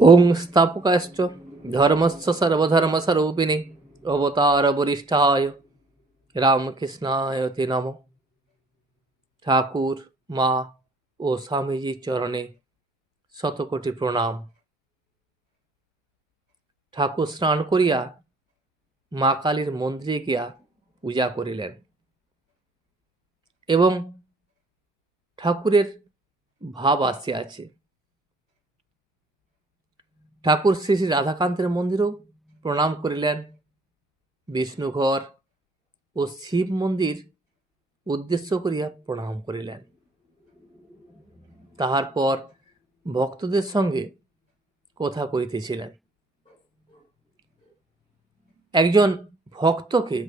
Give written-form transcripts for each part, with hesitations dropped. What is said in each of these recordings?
ওং স্থাপকায়শ্চ ধর্মস্য সর্বধর্মস্বরূপিণে অবতারবরিষ্ঠায় রামকৃষ্ণায় তে নমঃ। ঠাকুর, মা ও স্বামীজির চরণে শতকোটি প্রণাম। ঠাকুর স্নান করিয়া মা কালীর মন্দিরে গিয়া পূজা করিলেন এবং ঠাকুরের ভাব আসিয়াছে। ঠাকুর শ্রী শ্রী রাধাকান্তের মন্দিরেও প্রণাম করিলেন, বিষ্ণুঘর ও শিব মন্দির উদ্দেশ্য করিয়া প্রণাম করিলেন। তাহার পর ভক্তদের সঙ্গে কথা করিতেছিলেন। একজন ভক্তকে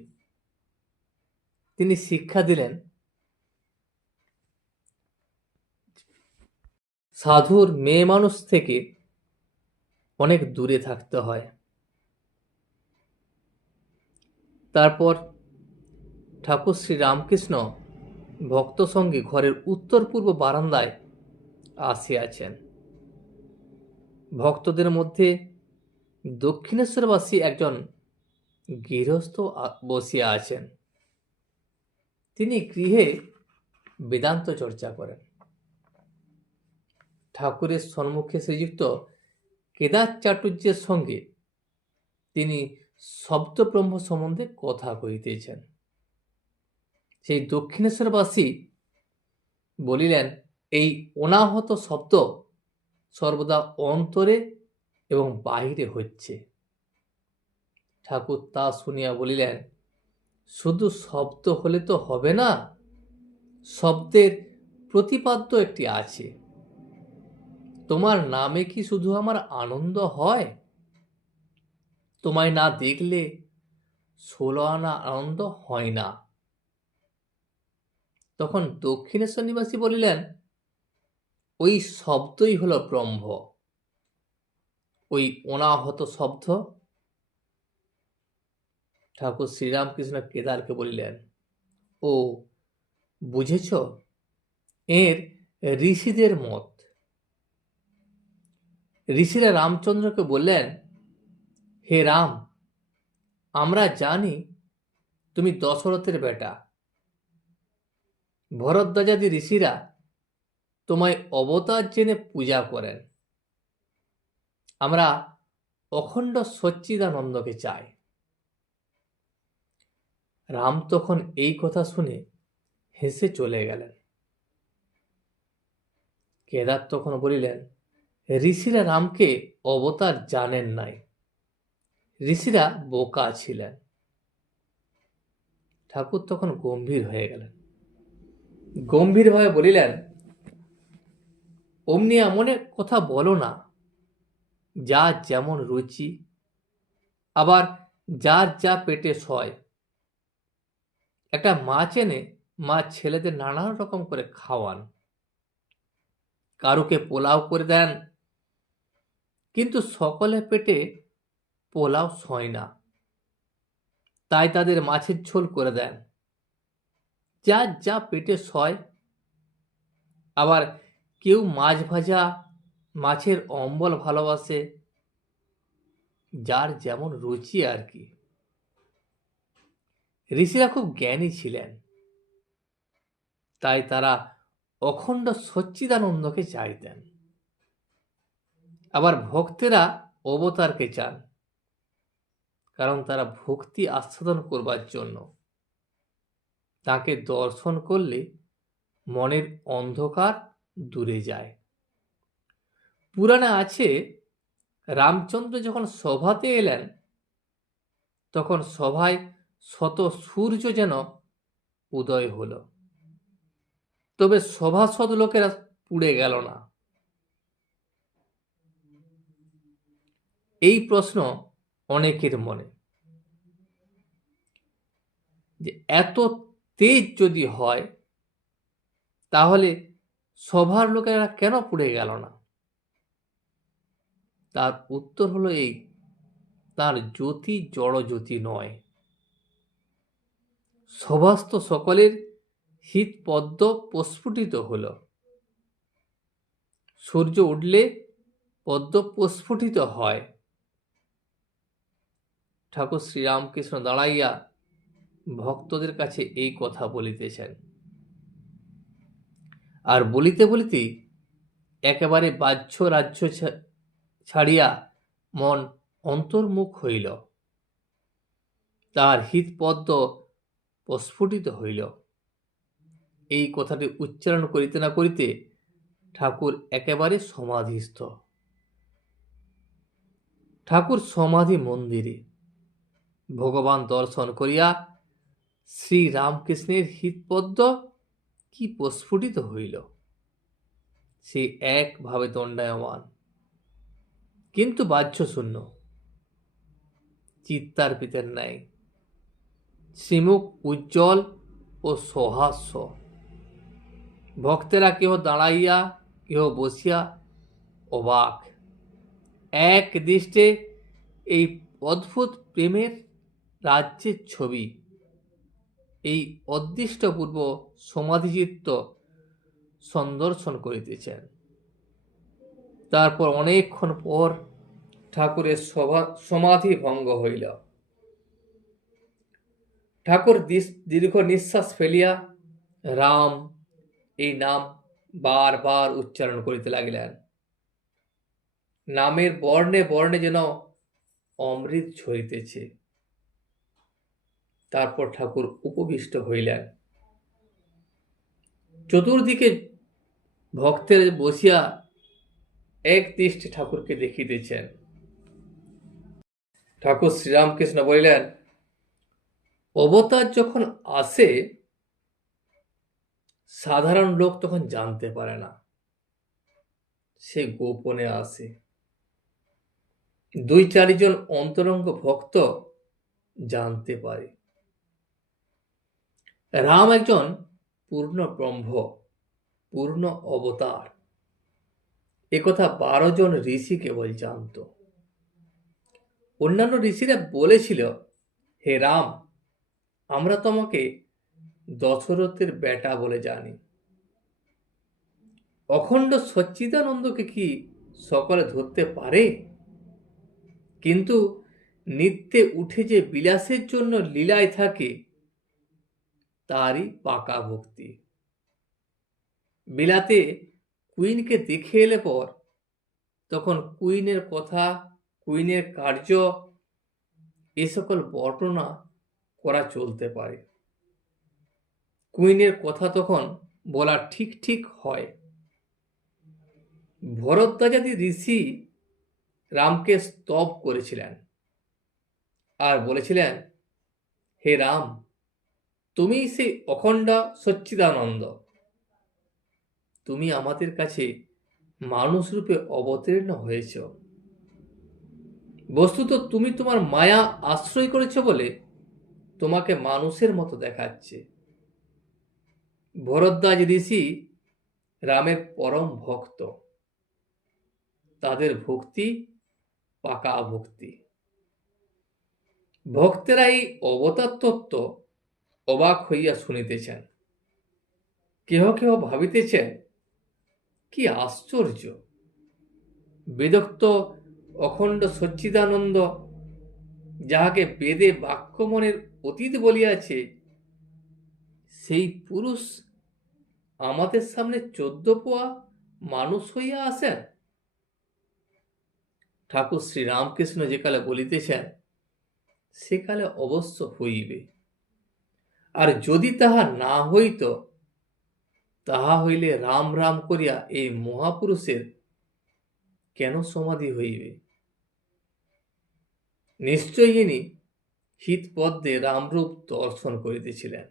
তিনি শিক্ষা দিলেন, সাধুর মেয়ে মানুষ থেকে অনেক দূরে থাকতে হয়। তারপর ঠাকুর শ্রী রামকৃষ্ণ ভক্ত সঙ্গে ঘরের উত্তর পূর্ব বারান্দায় আসিয়াছেন। ভক্তদের মধ্যে দক্ষিণেশ্বরবাসী একজন গৃহস্থ বসিয়া আছেন। তিনি গৃহে বেদান্ত চর্চা করেন। ঠাকুরের সম্মুখে শ্রীযুক্ত কেদার চাটুর্যের সঙ্গে তিনি শব্দব্রহ্ম সম্বন্ধে কথা কহিতেছেন। সেই দক্ষিণেশ্বরবাসী বলিলেন, এই অনাহত শব্দ সর্বদা অন্তরে এবং বাহিরে হচ্ছে। ঠাকুর তা শুনিয়া বলিলেন, শুধু শব্দ হলে তো হবে না, শব্দের প্রতিপাদ্য একটি আছে। তোমার নামে কি শুধু আমার আনন্দ হয়? তোমায় না দেখলে 16 আনা আনন্দ হয় না। তখন দক্ষিণেশ্বর নিবাসী বলিলেন, ওই শব্দই হলো ব্রহ্ম, ওই অনাহত শব্দ। ঠাকুর শ্রীরামকৃষ্ণ কেদারকে বলিলেন, ও বুঝেছ, এর ঋষিদের মত। ঋষিরা রামচন্দ্রকে বললেন, হে রাম, আমরা জানি তুমি দশরথের বেটা। ভরদ্বাজাদি ঋষিরা তোমায় অবতার জেনে পূজা করেন। আমরা অখণ্ড সচ্চিদানন্দকে চাই। রাম তখন এই কথা শুনে হেসে চলে গেলেন। কেদার তখন বলিলেন, ঋষিরা রামকে অবতার জানেন নাই, ঋষিরা বোকা ছিলেন। ঠাকুর তখন গম্ভীর হয়ে গেলেন, গম্ভীরভাবে বলিলেন, অমনি এমন কথা বলো না। যা যেমন রুচি, আবার যার যা পেটে সয়। একটা মাছ এনে মা ছেলেদের নানান রকম করে খাওয়ান, কারুকে পোলাও করে দেন, কিন্তু সকলে পেটে পোলাও সয় না, তাই তাদের মাছের ঝোল করে দেন। যার যা পেটে সয়। আবার কেউ মাছ ভাজা, মাছের অম্বল ভালোবাসে, যার যেমন রুচি আর কি। ঋষিরা খুব জ্ঞানী ছিলেন, তাই তারা অখণ্ড সচ্চিদানন্দকে চাইতেন। আবার ভক্তেরা অবতারকে চান, কারণ তারা ভক্তি আস্বাদন করবার জন্য। তাকে দর্শন করলে মনের অন্ধকার দূরে যায়। পুরাণে আছে, রামচন্দ্র যখন সভাতে এলেন, তখন সভায় শত সূর্য যেন উদয় হল, তবে সভাসদ লোকেরা পুড়ে গেল না। এই প্রশ্ন অনেকের মনে, যে এত তেজ যদি হয়, তাহলে সভার লোকেরা কেন পুড়ে গেল না? তার উত্তর হলো এই, তার জ্যোতি জড় জ্যোতি নয়। সভাস্থ সকলের হিত পদ্ম প্রস্ফুটিত হল। সূর্য উঠলে পদ্ম প্রস্ফুটিত হয়। ঠাকুর শ্রীরামকৃষ্ণ দাঁড়াইয়া ভক্তদের কাছে এই কথা বলিতেছেন, আর বলিতে বলিতেই একেবারে বাহ্য রাজ্য ছাড়িয়া মন অন্তর্মুখ হইল, তাহার হৃৎপদ্ম প্রস্ফুটিত হইল। এই কথাটি উচ্চারণ করিতে না করিতে ঠাকুর একেবারে সমাধিস্থ। ঠাকুর সমাধি মন্দিরে ভগবান দর্শন করিয়া শ্রীরামকৃষ্ণের হৃৎপদ্ম কি প্রস্ফুটিত হইল। সে একভাবে দণ্ডায়মান, কিন্তু বাহ্যশূন্য, চিত্তার্পিতের ন্যায়, শ্রীমুখ উজ্জ্বল ও সহাস্য। ভক্তেরা কেহ দাঁড়াইয়া কেহ বসিয়া অবাক, এক দৃষ্টে এই অদ্ভুত প্রেমের রাজ্যের ছবি এই অদৃষ্টপূর্ব সমাধিচিত্ত সন্দর্শন করিতেছেন। তারপর অনেকক্ষণ পর ঠাকুরের সমাধি ভঙ্গ হইল। ঠাকুর দীর্ঘ নিঃশ্বাস ফেলিয়া রাম এই নাম বারবার উচ্চারণ করিতে লাগিলেন। নামের বর্ণে বর্ণে যেন অমৃত ঝরিতেছে। তারপর ঠাকুর উপবিষ্ট হইলেন। চতুর্দিকে ভক্তের বসিয়া এক দৃষ্টি ঠাকুরকে দেখিতেছেন। ঠাকুর শ্রীরামকৃষ্ণ বলিলেন, অবতার যখন আসে সাধারণ লোক তখন জানতে পারে না, সে গোপনে আসে। 2-4 জন অন্তরঙ্গ ভক্ত জানতে পারে। রাম একজন পূর্ণ ব্রহ্ম, পূর্ণ অবতার, একথা 12 জন ঋষি কেবল জানত। অন্যান্য ঋষিরা বলেছিল, হে রাম, আমরা তোমাকে দশরথের বেটা বলে জানি। অখণ্ড সচ্চিদানন্দকে কি সকলে ধরতে পারে? কিন্তু নিত্যে উঠে যে বিলাসের জন্য লীলায় থাকে তারই পাকা ভক্তি। বিলাতে কুইনকে দেখে এলে পর তখন কুইনের কথা, কুইনের কার্য এ সকল বর্ণনা করা চলতে পারে। কুইনের কথা তখন বলা ঠিক ঠিক হয়। ভরদ্বাজাদি ঋষি রামকে স্তব করেছিলেন আর বলেছিলেন, হে রাম, তুমি সেই অখণ্ড সচ্চিদানন্দ, তুমি আমাদের কাছে মানুষ রূপে অবতীর্ণ হয়েছ। বস্তুত তুমি তোমার মায়া আশ্রয় করেছ বলে তোমাকে মানুষের মতো দেখাচ্ছে। ভরদ্বাজ ঋষি রামের পরম ভক্ত, তাদের ভক্তি পাকা ভক্তি। ভক্তেরা এই অবতার তত্ত্ব অবাক হইয়া শুনিতেছেন। কেহ কেহ ভাবিতেছেন, কি আশ্চর্য! বেদোক্ত অখণ্ড সচ্চিদানন্দ, যাহাকে বেদে বাক্যমনের অতীত বলিয়াছে, সেই পুরুষ আমাদের সামনে 14 পোয়া মানুষ হইয়া আসেন। ঠাকুর শ্রীরামকৃষ্ণ যেকালে বলিতেছেন সেকালে অবশ্য হইবে, আর যদি তাহা না হইত তাহা হইলে রাম রাম করিয়া এই মহাপুরুষের কেন সমাধি হইবে? নিশ্চয়ই ইনি হৃৎপদ্মে রামরূপ দর্শন করিতেছিলেন।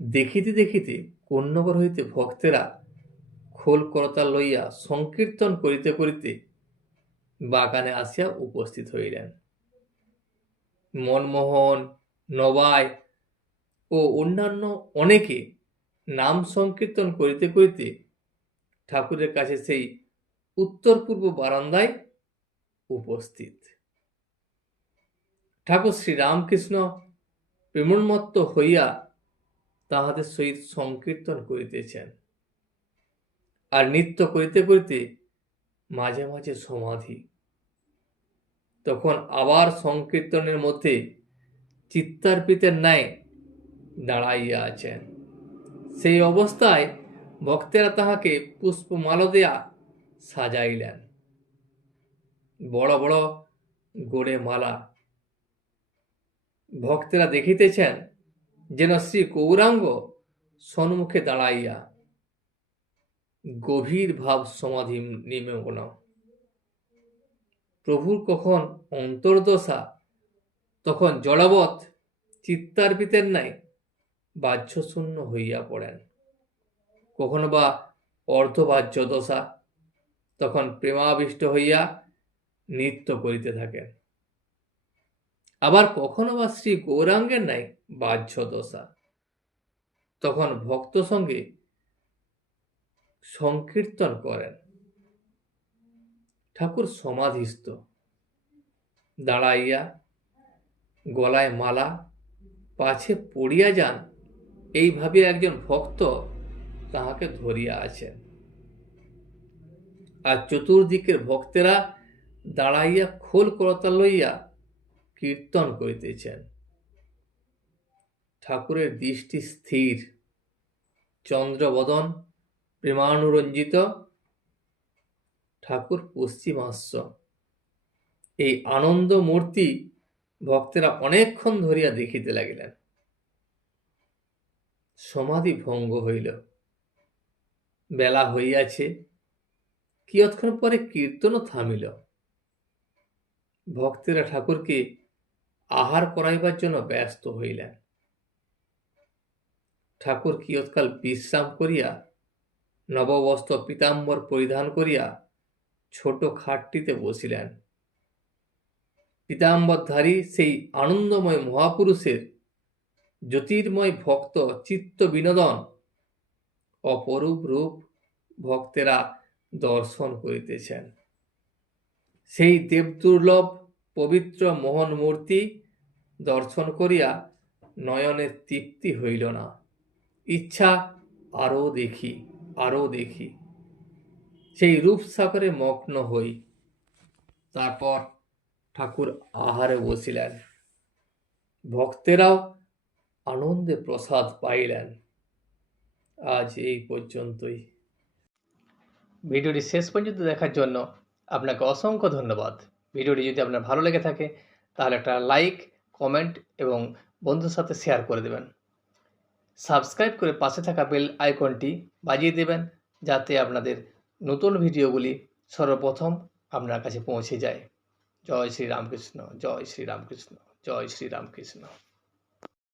দেখিতে দেখিতে কোন্নগর হইতে ভক্তেরা খোল করতাল লইয়া সংকীর্তন করিতে করিতে বাগানে আসিয়া উপস্থিত হইলেন। মনমোহন, নবাই ও অন্যান্য অনেকে নাম সংকীর্তন করিতে করিতে ঠাকুরের কাছে সেই উত্তর পূর্ব বারান্দায় উপস্থিত। ঠাকুর শ্রীরামকৃষ্ণ প্রেমোন্মত্ত হইয়া তাহাদের সহিত সংকীর্তন করিতেছেন। আর নৃত্য করিতে করিতে মাঝে মাঝে সমাধি। তখন আবার সংকীর্তনের মধ্যে চিত্তার্পিতের ন্যায় দাঁড়াইয়া আছেন। সেই অবস্থায় ভক্তেরা তাহাকে পুষ্পমালা দিয়া সাজাইলেন, বড় বড় গোড়ে মালা। ভক্তেরা দেখিতেছেন যেন শ্রী গৌরাঙ্গ সন্মুখে দাঁড়াইয়া গভীর ভাব সমাধি নিমগ্ন। প্রভুর কখন অন্তর্দশা, তখন জড়বৎ চিত্তার্পিতের ন্যায় বাহ্যশূন্য হইয়া পড়েন। কখনো বা অর্ধবাহ্য দশা, তখন প্রেমাবিষ্ট হইয়া নৃত্য করিতে থাকেন। আবার কখনো বা শ্রী গৌরাঙ্গের ন্যায় বাহ্য দশা, তখন ভক্ত সঙ্গে সংকীর্তন করেন। ঠাকুর সমাধিস্থ, দাঁড়াইয়া, গলায় মালা, পাছে পড়িয়া যান, এইভাবে একজন ভক্ত তাহাকে ধরিয়া আছেন। আর চতুর্দিকের ভক্তেরা দাঁড়াইয়া খোল করতাল লইয়া কীর্তন করিতেছেন। ঠাকুরের দৃষ্টি স্থির, চন্দ্রবদন প্রেমানুরঞ্জিত। ঠাকুর পশ্চিমাস্য। এই আনন্দ মূর্তি ভক্তেরা অনেকক্ষণ ধরিয়া দেখিতে লাগিলেন। সমাধি ভঙ্গ হইল। বেলা হইয়াছে, কিয়ৎক্ষণ পরে কীর্তনও থামিল। ভক্তেরা ঠাকুরকে আহার করাইবার জন্য ব্যস্ত হইলেন। ঠাকুর কিয়ৎকাল বিশ্রাম করিয়া নববস্ত্র পীতাম্বর পরিধান করিয়া ছোট খাটটিতে বসিলেন। পীতাম্বরধারী সেই আনন্দময় মহাপুরুষের জ্যোতির্ময় ভক্ত চিত্ত বিনোদন অপরূপ রূপ ভক্তেরা দর্শন করিতেছেন। সেই দেবদুর্লভ পবিত্র মোহন মূর্তি দর্শন করিয়া নয়নের তৃপ্তি হইল না। ইচ্ছা আরও দেখি, আরও দেখি। সেই রূপসাগরে মগ্ন হই। তারপর ঠাকুর আহারে বসিলেন। ভক্তেরাও আনন্দে প্রসাদ পাইলেন। আজ এই পর্যন্তই। ভিডিওটি শেষ পর্যন্ত দেখার জন্য আপনাকে অসংখ্য ধন্যবাদ। ভিডিওটি যদি আপনার ভালো লেগে থাকে তাহলে একটা লাইক, কমেন্ট এবং বন্ধুর সাথে শেয়ার করে দেবেন। সাবস্ক্রাইব করে পাশে থাকা বেল আইকনটি বাজিয়ে দেবেন, যাতে আপনাদের নতুন ভিডিওগুলি সর্বপ্রথম আপনার কাছে পৌঁছে যায়। জয় শ্রী রামকৃষ্ণ, জয় শ্রী রামকৃষ্ণ, জয় শ্রী রামকৃষ্ণ।